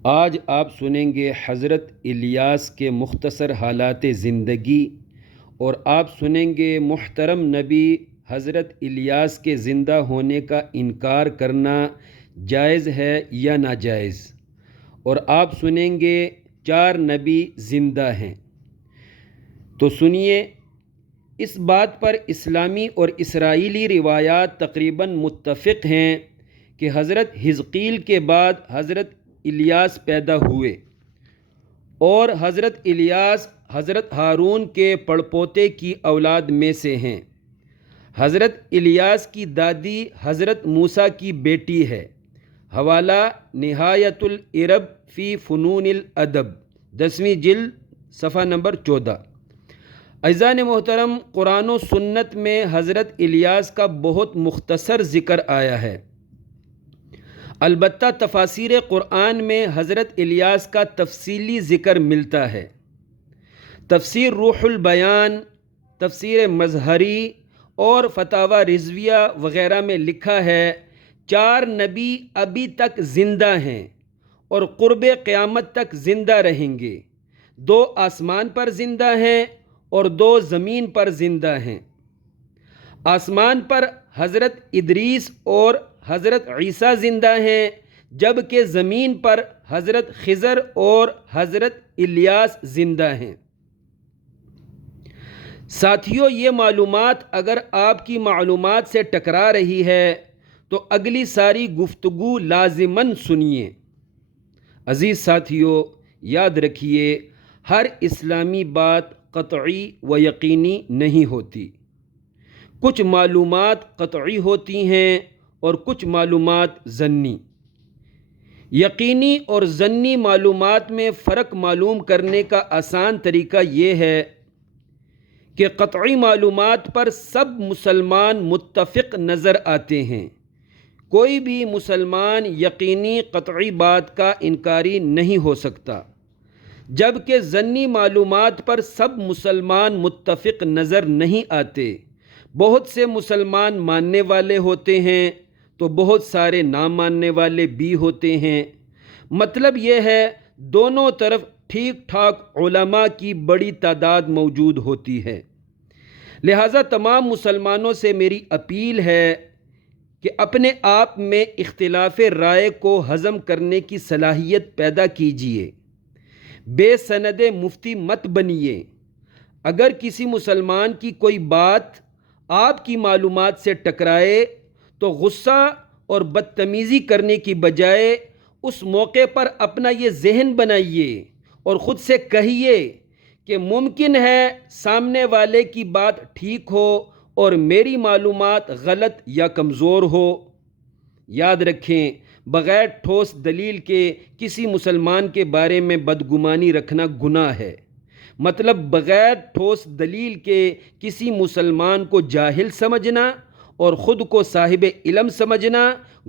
آج آپ سنیں گے حضرت الیاس کے مختصر حالات زندگی، اور آپ سنیں گے محترم نبی حضرت الیاس کے زندہ ہونے کا انکار کرنا جائز ہے یا ناجائز، اور آپ سنیں گے 4 نبی زندہ ہیں۔ تو سنیے، اس بات پر اسلامی اور اسرائیلی روایات تقریباً متفق ہیں کہ حضرت حزقیل کے بعد حضرت الیاس پیدا ہوئے، اور حضرت الیاس حضرت ہارون کے پڑپوتے کی اولاد میں سے ہیں۔ حضرت الیاس کی دادی حضرت موسیٰ کی بیٹی ہے۔ حوالہ نہایت العرب فی فنون الادب، 10ویں جلد، صفحہ نمبر 14۔ عزیزان محترم، قرآن و سنت میں حضرت الیاس کا بہت مختصر ذکر آیا ہے، البتہ تفاسیر قرآن میں حضرت الیاس کا تفصیلی ذکر ملتا ہے۔ تفسیر روح البیان، تفسیر مظہری اور فتاوی رضویہ وغیرہ میں لکھا ہے 4 نبی ابھی تک زندہ ہیں اور قرب قیامت تک زندہ رہیں گے۔ 2 آسمان پر زندہ ہیں اور 2 زمین پر زندہ ہیں۔ آسمان پر حضرت ادریس اور حضرت عیسیٰ زندہ ہیں، جبکہ زمین پر حضرت خضر اور حضرت الیاس زندہ ہیں۔ ساتھیو، یہ معلومات اگر آپ کی معلومات سے ٹکرا رہی ہے تو اگلی ساری گفتگو لازماً سنیے۔ عزیز ساتھیو، یاد رکھیے، ہر اسلامی بات قطعی و یقینی نہیں ہوتی۔ کچھ معلومات قطعی ہوتی ہیں اور کچھ معلومات ظنی۔ یقینی اور ظنی معلومات میں فرق معلوم کرنے کا آسان طریقہ یہ ہے کہ قطعی معلومات پر سب مسلمان متفق نظر آتے ہیں۔ کوئی بھی مسلمان یقینی قطعی بات کا انکاری نہیں ہو سکتا، جبکہ ظنی معلومات پر سب مسلمان متفق نظر نہیں آتے۔ بہت سے مسلمان ماننے والے ہوتے ہیں تو بہت سارے نہ ماننے والے بھی ہوتے ہیں۔ مطلب یہ ہے، دونوں طرف ٹھیک ٹھاک علماء کی بڑی تعداد موجود ہوتی ہے۔ لہٰذا تمام مسلمانوں سے میری اپیل ہے کہ اپنے آپ میں اختلاف رائے کو ہضم کرنے کی صلاحیت پیدا کیجیے۔ بے سند مفتی مت بنیے۔ اگر کسی مسلمان کی کوئی بات آپ کی معلومات سے ٹکرائے تو غصہ اور بدتمیزی کرنے کی بجائے اس موقع پر اپنا یہ ذہن بنائیے اور خود سے کہیے کہ ممکن ہے سامنے والے کی بات ٹھیک ہو اور میری معلومات غلط یا کمزور ہو۔ یاد رکھیں، بغیر ٹھوس دلیل کے کسی مسلمان کے بارے میں بدگمانی رکھنا گناہ ہے۔ مطلب بغیر ٹھوس دلیل کے کسی مسلمان کو جاہل سمجھنا اور خود کو صاحب علم سمجھنا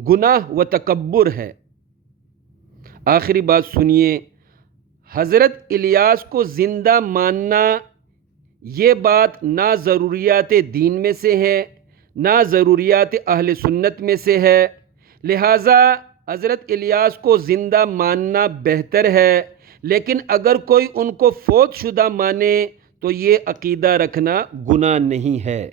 گناہ و تکبر ہے۔ آخری بات سنیے، حضرت الیاس کو زندہ ماننا یہ بات نہ ضروریات دین میں سے ہے، نہ ضروریات اہل سنت میں سے ہے، لہٰذا حضرت الیاس کو زندہ ماننا بہتر ہے۔ لیکن اگر کوئی ان کو فوت شدہ مانے تو یہ عقیدہ رکھنا گناہ نہیں ہے۔